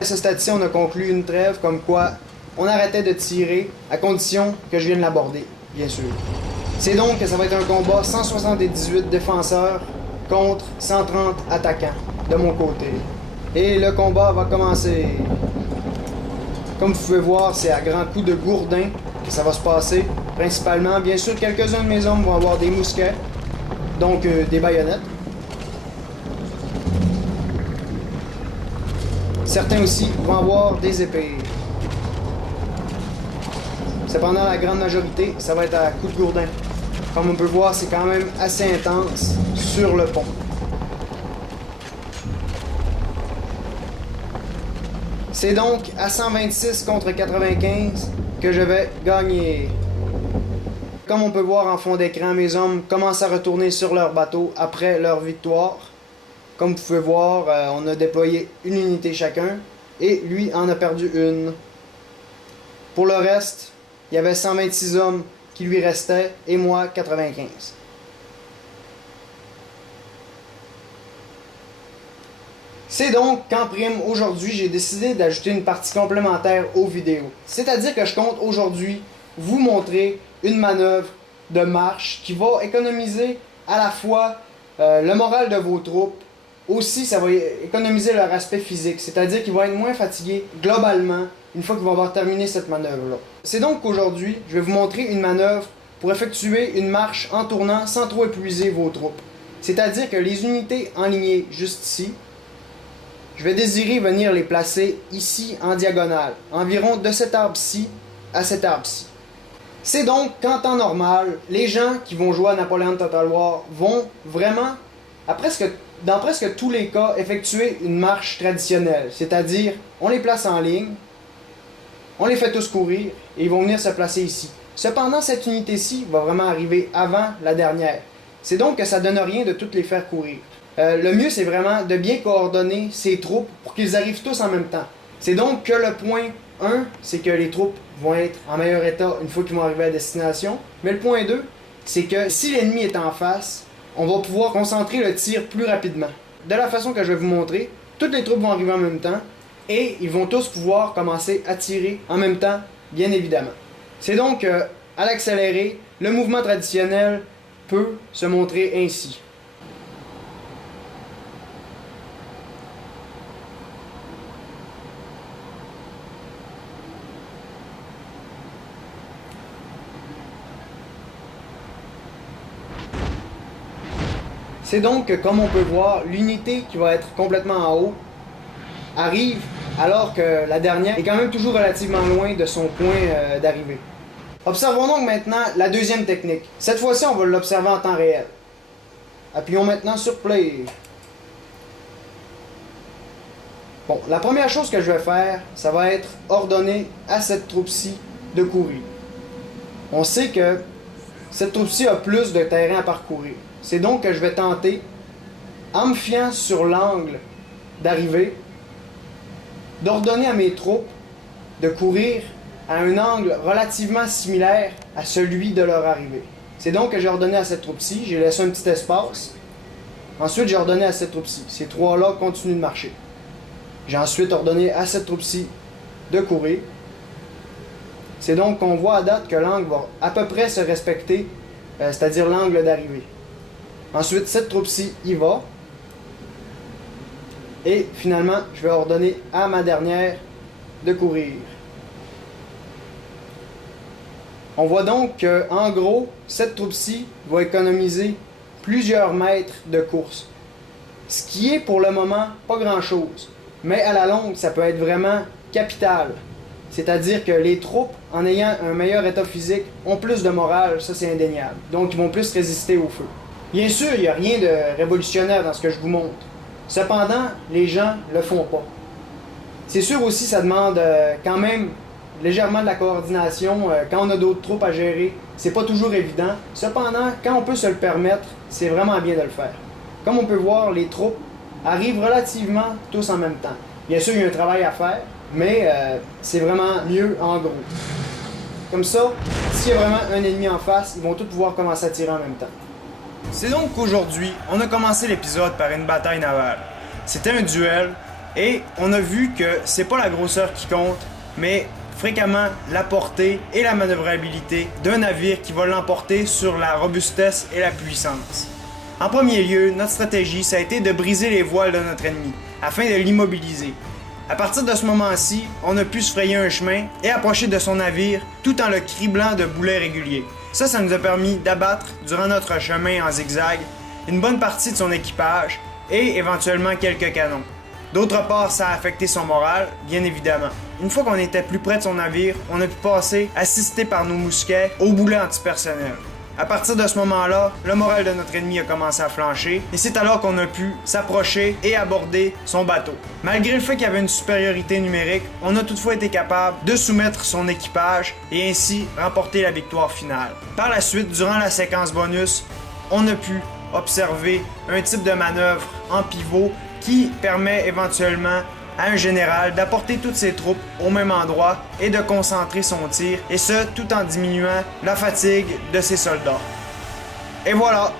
À ce stade-ci, on a conclu une trêve comme quoi on arrêtait de tirer à condition que je vienne l'aborder, bien sûr. C'est donc que ça va être un combat 178 défenseurs contre 130 attaquants de mon côté. Et le combat va commencer. Comme vous pouvez voir, c'est à grands coups de gourdin que ça va se passer. Principalement, bien sûr, quelques-uns de mes hommes vont avoir des mousquets, donc des baïonnettes. Certains aussi vont avoir des épées. Cependant, la grande majorité, ça va être à coups de gourdin. Comme on peut voir, c'est quand même assez intense sur le pont. C'est donc à 126 contre 95 que je vais gagner. Comme on peut voir en fond d'écran, mes hommes commencent à retourner sur leur bateau après leur victoire. Comme vous pouvez voir, on a déployé une unité chacun et lui en a perdu une. Pour le reste, il y avait 126 hommes qui lui restaient et moi 95. C'est donc qu'en prime, aujourd'hui, j'ai décidé d'ajouter une partie complémentaire aux vidéos. C'est-à-dire que je compte aujourd'hui vous montrer une manœuvre de marche qui va économiser à la fois le moral de vos troupes. Aussi, ça va économiser leur aspect physique, c'est-à-dire qu'ils vont être moins fatigués globalement une fois qu'ils vont avoir terminé cette manœuvre-là. C'est donc qu'aujourd'hui, je vais vous montrer une manœuvre pour effectuer une marche en tournant sans trop épuiser vos troupes. C'est-à-dire que les unités enlignées juste ici, je vais désirer venir les placer ici en diagonale, environ de cet arbre-ci à cet arbre-ci. C'est donc qu'en temps normal, les gens qui vont jouer à Napoleon Total War vont vraiment, dans presque tous les cas, effectuer une marche traditionnelle. C'est-à-dire, on les place en ligne, on les fait tous courir et ils vont venir se placer ici. Cependant, cette unité-ci va vraiment arriver avant la dernière. C'est donc que ça donne rien de toutes les faire courir. Le mieux, c'est vraiment de bien coordonner ces troupes pour qu'ils arrivent tous en même temps. C'est donc que le point 1, c'est que les troupes vont être en meilleur état une fois qu'ils vont arriver à destination. Mais le point 2, c'est que si l'ennemi est en face, on va pouvoir concentrer le tir plus rapidement. De la façon que je vais vous montrer, toutes les troupes vont arriver en même temps et ils vont tous pouvoir commencer à tirer en même temps, bien évidemment. C'est donc à l'accéléré, le mouvement traditionnel peut se montrer ainsi. C'est donc que, comme on peut voir, l'unité qui va être complètement en haut arrive alors que la dernière est quand même toujours relativement loin de son point d'arrivée. Observons donc maintenant la deuxième technique. Cette fois-ci, on va l'observer en temps réel. Appuyons maintenant sur Play. Bon, la première chose que je vais faire, ça va être ordonner à cette troupe-ci de courir. On sait que cette troupe-ci a plus de terrain à parcourir. C'est donc que je vais tenter, en me fiant sur l'angle d'arrivée, d'ordonner à mes troupes de courir à un angle relativement similaire à celui de leur arrivée. C'est donc que j'ai ordonné à cette troupe-ci, j'ai laissé un petit espace. Ensuite, j'ai ordonné à cette troupe-ci. Ces trois-là continuent de marcher. J'ai ensuite ordonné à cette troupe-ci de courir. C'est donc qu'on voit à date que l'angle va à peu près se respecter, c'est-à-dire l'angle d'arrivée. Ensuite, cette troupe-ci y va. Et finalement, je vais ordonner à ma dernière de courir. On voit donc qu'en gros, cette troupe-ci va économiser plusieurs mètres de course. Ce qui est pour le moment pas grand-chose. Mais à la longue, ça peut être vraiment capital. C'est-à-dire que les troupes, en ayant un meilleur état physique, ont plus de morale, ça c'est indéniable. Donc ils vont plus résister au feu. Bien sûr, il n'y a rien de révolutionnaire dans ce que je vous montre. Cependant, les gens le font pas. C'est sûr aussi, ça demande quand même légèrement de la coordination. Quand on a d'autres troupes à gérer, c'est pas toujours évident. Cependant, quand on peut se le permettre, c'est vraiment bien de le faire. Comme on peut voir, les troupes arrivent relativement tous en même temps. Bien sûr, il y a un travail à faire, mais c'est vraiment mieux en gros. Comme ça, s'il y a vraiment un ennemi en face, ils vont tous pouvoir commencer à tirer en même temps. C'est donc qu'aujourd'hui, on a commencé l'épisode par une bataille navale. C'était un duel Et on a vu que c'est pas la grosseur qui compte, mais fréquemment la portée et la manœuvrabilité d'un navire qui va l'emporter sur la robustesse et la puissance. En premier lieu, notre stratégie, ça a été de briser les voiles de notre ennemi, afin de l'immobiliser. À partir de ce moment-ci, on a pu se frayer un chemin et approcher de son navire tout en le criblant de boulets réguliers. Ça nous a permis d'abattre, durant notre chemin en zigzag, une bonne partie de son équipage et éventuellement quelques canons. D'autre part, ça a affecté son moral, bien évidemment. Une fois qu'on était plus près de son navire, on a pu passer, assisté par nos mousquets, au boulet antipersonnel. À partir de ce moment-là, le moral de notre ennemi a commencé à flancher et c'est alors qu'on a pu s'approcher et aborder son bateau. Malgré le fait qu'il y avait une supériorité numérique, on a toutefois été capable de soumettre son équipage et ainsi remporter la victoire finale. Par la suite, durant la séquence bonus, on a pu observer un type de manœuvre en pivot qui permet éventuellement à un général d'apporter toutes ses troupes au même endroit et de concentrer son tir, et ce tout en diminuant la fatigue de ses soldats. Et voilà,